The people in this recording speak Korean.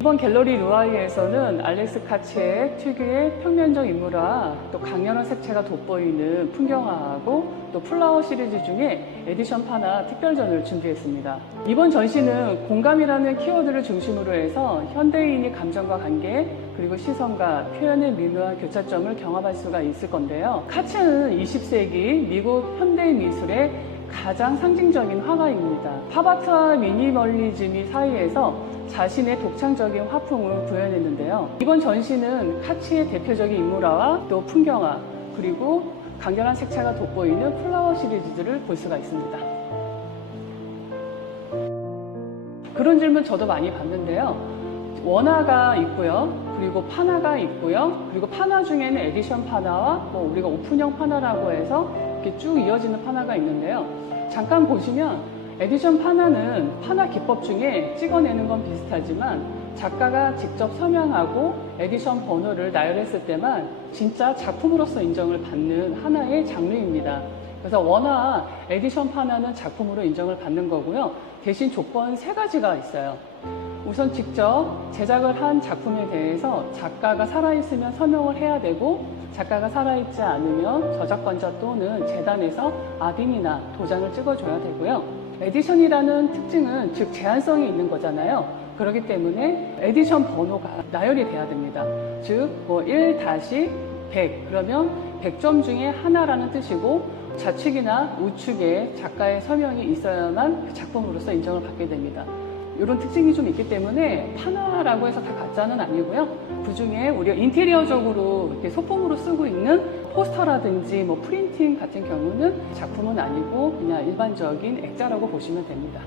이번 갤러리 루아이에서는 알렉스 카치의 특유의 평면적 인물화, 또 강렬한 색채가 돋보이는 풍경화하고 또 플라워 시리즈 중에 에디션 파나 특별전을 준비했습니다. 이번 전시는 공감이라는 키워드를 중심으로 해서 현대인이 감정과 관계, 그리고 시선과 표현의 미묘한 교차점을 경험할 수가 있을 건데요. 카츠는 20세기 미국 현대 미술의 가장 상징적인 화가입니다. 팝아트와 미니멀리즘이 사이에서 자신의 독창적인 화풍을 구현했는데요. 이번 전시는 카치의 대표적인 인물화와 또 풍경화, 그리고 강렬한 색채가 돋보이는 플라워 시리즈들을 볼 수가 있습니다. 그런 질문 저도 많이 받는데요. 원화가 있고요. 그리고 파나가 있고요. 그리고 파나 중에는 에디션 파나와 뭐 우리가 오픈형 파나라고 해서 이렇게 쭉 이어지는 파나가 있는데요. 잠깐 보시면 에디션 파나는 파나 기법 중에 찍어내는 건 비슷하지만 작가가 직접 서명하고 에디션 번호를 나열했을 때만 진짜 작품으로서 인정을 받는 하나의 장르입니다. 그래서 원화 에디션 파나는 작품으로 인정을 받는 거고요. 대신 조건 세 가지가 있어요. 우선 직접 제작을 한 작품에 대해서 작가가 살아있으면 서명을 해야 되고 작가가 살아있지 않으면 저작권자 또는 재단에서 아딘이나 도장을 찍어줘야 되고요. 에디션이라는 특징은 즉 제한성이 있는 거잖아요. 그렇기 때문에 에디션 번호가 나열이 돼야 됩니다. 즉, 뭐 1-100 그러면 100점 중에 하나라는 뜻이고 좌측이나 우측에 작가의 서명이 있어야만 그 작품으로서 인정을 받게 됩니다. 이런 특징이 좀 있기 때문에 파나라고 해서 다 가짜는 아니고요. 그 중에 우리가 인테리어적으로 이렇게 소품으로 쓰고 있는 포스터라든지 뭐 프린팅 같은 경우는 작품은 아니고 그냥 일반적인 액자라고 보시면 됩니다.